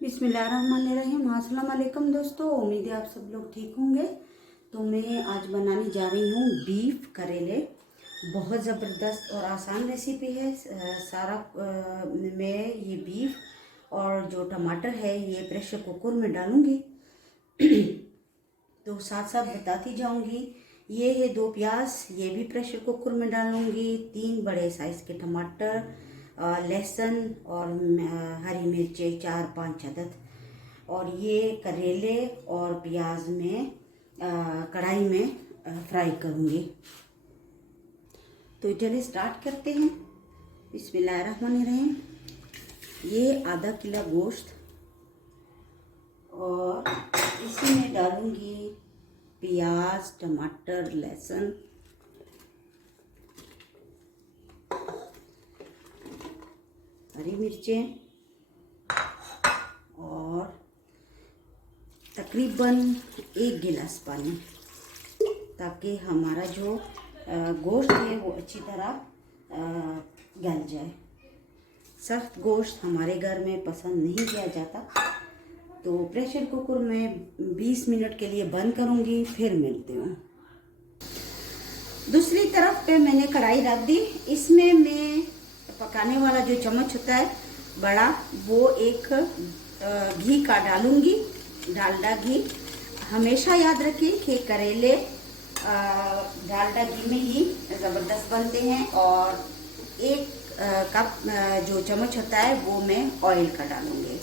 बिस्मिल्लाहिर्रहमानिर्रहीम। अस्सलाम वालेकुम दोस्तों, उम्मीद है आप सब लोग ठीक होंगे। तो मैं आज बनाने जा रही हूँ बीफ करेले। बहुत ज़बरदस्त और आसान रेसिपी है। मैं ये बीफ और जो टमाटर है ये प्रेशर कुकर में डालूँगी। तो साथ साथ बताती जाऊँगी। ये है 2 प्याज, ये भी प्रेशर कुकर में डालूँगी। 3 बड़े साइज़ के टमाटर, लहसुन और हरी मिर्चें 4-5 अदद, और ये करेले और प्याज में कढ़ाई में फ्राई करूँगी। तो चलिए स्टार्ट करते हैं। बिस्मिल्लाहिर्रहमानिर्रहीम। ये आधा किलो गोश्त और इसी में डालूँगी प्याज, टमाटर, लहसुन, हरी मिर्चें और तकरीबन 1 गिलास पानी, ताकि हमारा जो गोश्त है वो अच्छी तरह गल जाए। सख्त गोश्त हमारे घर में पसंद नहीं किया जाता। तो प्रेशर कुकर में 20 मिनट के लिए बंद करूँगी, फिर मिलती हूँ। दूसरी तरफ पे मैंने कढ़ाई रख दी। इसमें मैं पकाने वाला जो चम्मच होता है बड़ा, वो एक घी का डालूंगी, डालडा घी। हमेशा याद रखिए कि करेले डालडा घी में ही ज़बरदस्त बनते हैं। और 1 कप जो चम्मच होता है वो मैं ऑयल का डालूंगी।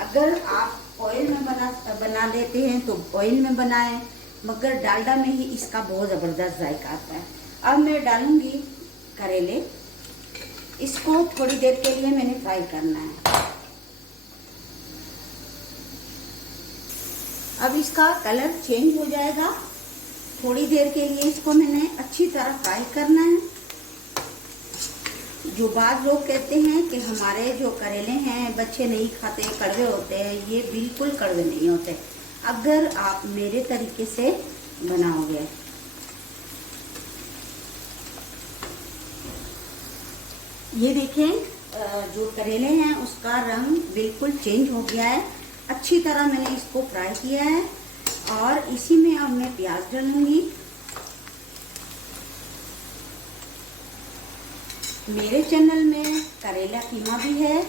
अगर आप ऑयल में बना लेते हैं तो ऑयल में बनाएं, मगर डालडा में ही इसका बहुत ज़बरदस्त जायका आता है। अब मैं डालूंगी करेले। इसको थोड़ी देर के लिए मैंने फ्राई करना है। अब इसका कलर चेंज हो जाएगा। थोड़ी देर के लिए इसको मैंने अच्छी तरह फ्राई करना है। जो बाद लोग कहते हैं कि हमारे जो करेले हैं बच्चे नहीं खाते, कड़वे होते हैं, ये बिल्कुल कड़वे नहीं होते अगर आप मेरे तरीके से बनाओगे। ये देखें, जो करेले हैं उसका रंग बिल्कुल चेंज हो गया है। अच्छी तरह मैंने इसको फ्राई किया है और इसी में अब मैं प्याज डालूंगी। मेरे चैनल में करेला कीमा भी है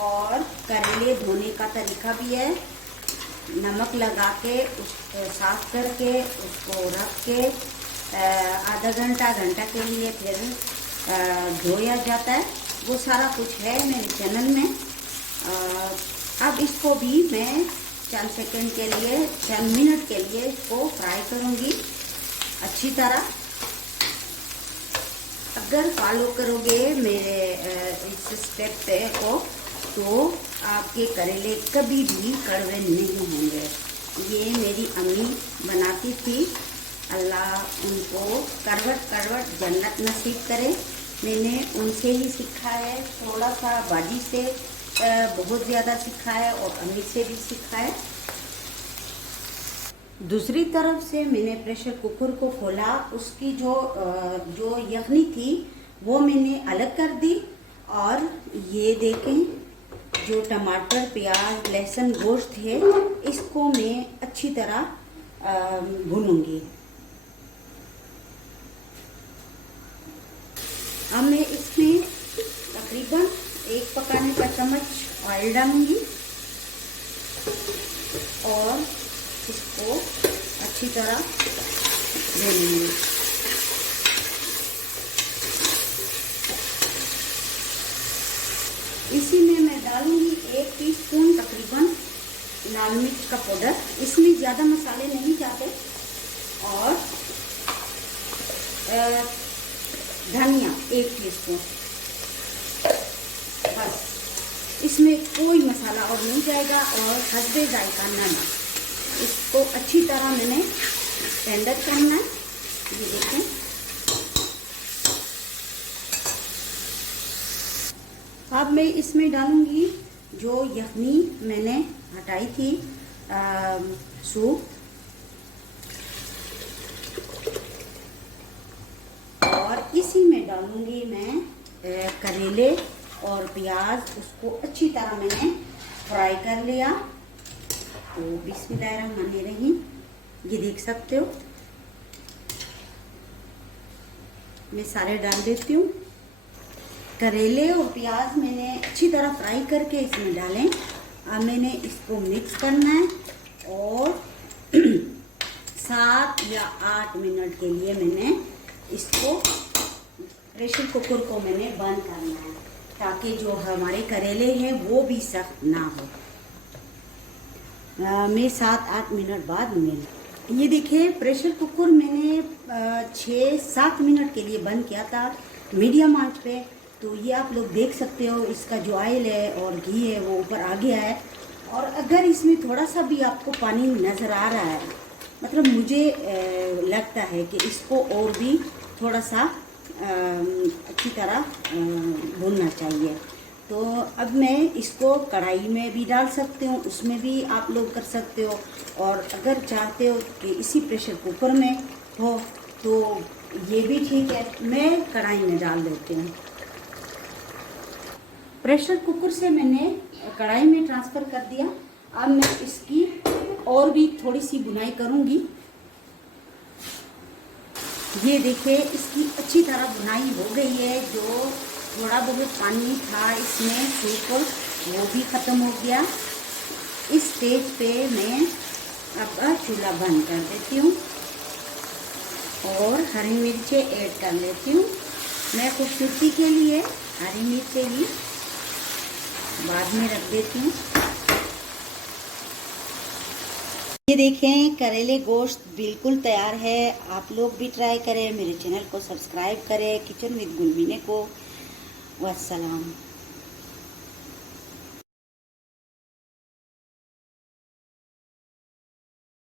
और करेले धोने का तरीका भी है। नमक लगा के उसको साफ करके उसको रख के आधा घंटा के लिए फिर धोया जाता है। वो सारा कुछ है मेरे चैनल में। अब इसको भी मैं चंद सेकंड के लिए, चंद मिनट के लिए इसको फ्राई करूँगी अच्छी तरह। अगर फॉलो करोगे मेरे इस स्टेप पे को, तो आपके करेले कभी भी कड़वे नहीं होंगे। ये मेरी अम्मी बनाती थी, अल्लाह उनको करवट जन्नत नसीब करे। मैंने उनसे ही सीखा है, थोड़ा सा बाजी से बहुत ज़्यादा सीखा है और अम्मी से भी सीखा है। दूसरी तरफ से मैंने प्रेशर कुकर को खोला। उसकी जो यखनी थी वो मैंने अलग कर दी। और ये देखें, जो टमाटर, प्याज, लहसुन, गोश्त है, इसको मैं अच्छी तरह भूनूंगी। अब मैं इसमें तकरीबन 1 पकाने का चम्मच ऑयल डालूंगी और इसको अच्छी तरह भूनूंगी। इसी में मैं डालूंगी 1 टीस्पून तकरीबन लाल मिर्च का पाउडर। इसमें ज़्यादा मसाले नहीं जाते। और धनिया 1 टीस्पून, बस। इसमें कोई मसाला और नहीं जाएगा। और हस्बे जायका नमक। इसको अच्छी तरह मैंने टेंडर करना है। ये देखें, अब मैं इसमें डालूंगी जो यखनी मैंने हटाई थी सूप, और इसी में डालूंगी मैं करेले और प्याज। उसको अच्छी तरह मैंने फ्राई कर लिया। तो बिस्मिल्लाहिर्रहमानिर्रहीम, ये देख सकते हो मैं सारे डाल देती हूँ। करेले और प्याज मैंने अच्छी तरह फ्राई करके इसमें डालें। अब मैंने इसको मिक्स करना है और 7 या 8 मिनट के लिए मैंने इसको प्रेशर कुकर को मैंने बंद करना है, ताकि जो हमारे करेले हैं वो भी सख्त ना हो। मैं 7-8 मिनट बाद मिल, ये देखिए प्रेशर कुकर मैंने 6-7 मिनट के लिए बंद किया था मीडियम आंच पे। तो ये आप लोग देख सकते हो, इसका जो ऑयल है और घी है वो ऊपर आ गया है। और अगर इसमें थोड़ा सा भी आपको पानी नज़र आ रहा है, मतलब मुझे लगता है कि इसको और भी थोड़ा सा अच्छी तरह भूनना चाहिए। तो अब मैं इसको कढ़ाई में भी डाल सकती हूँ, उसमें भी आप लोग कर सकते हो। और अगर चाहते हो कि इसी प्रेशर कुकर में हो तो ये भी ठीक है। मैं कढ़ाई में डाल देती हूँ। प्रेशर कुकर से मैंने कढ़ाई में ट्रांसफ़र कर दिया। अब मैं इसकी और भी थोड़ी सी बुनाई करूँगी। ये देखिए इसकी अच्छी तरह बुनाई हो गई है। जो थोड़ा बहुत पानी था इसमें सूप, वो भी ख़त्म हो गया। इस स्टेज पे मैं अब चूल्हा बंद कर देती हूँ और हरी मिर्चें ऐड कर लेती हूँ। मैं खूबसूरती के लिए हरी मिर्चें ही बाद में रख देती हूँ। ये देखें करेले गोश्त बिल्कुल तैयार है। आप लोग भी ट्राई करें, मेरे चैनल को सब्सक्राइब करें किचन विद गुलमीने को। वस्सलाम।